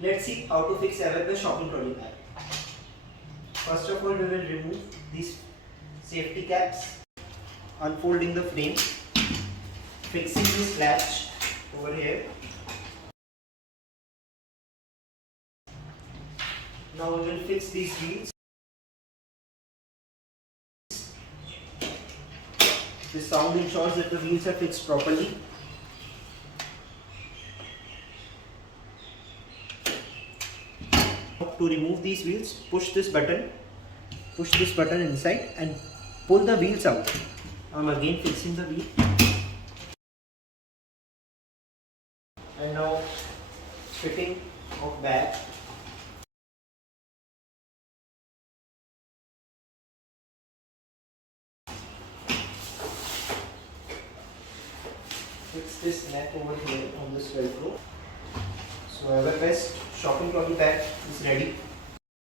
Let's see how to fix EverBest shopping trolley bag. First of all, we will remove these safety caps, unfolding the frame, fixing this latch over here. Now we will fix these wheels. This sound ensures that the wheels are fixed properly. To remove these wheels, push this button inside and pull the wheels out. I'm again fixing the wheel. And now fitting of bag. Fix this neck over here on this velcro. So EverBest shopping trolley bag is ready.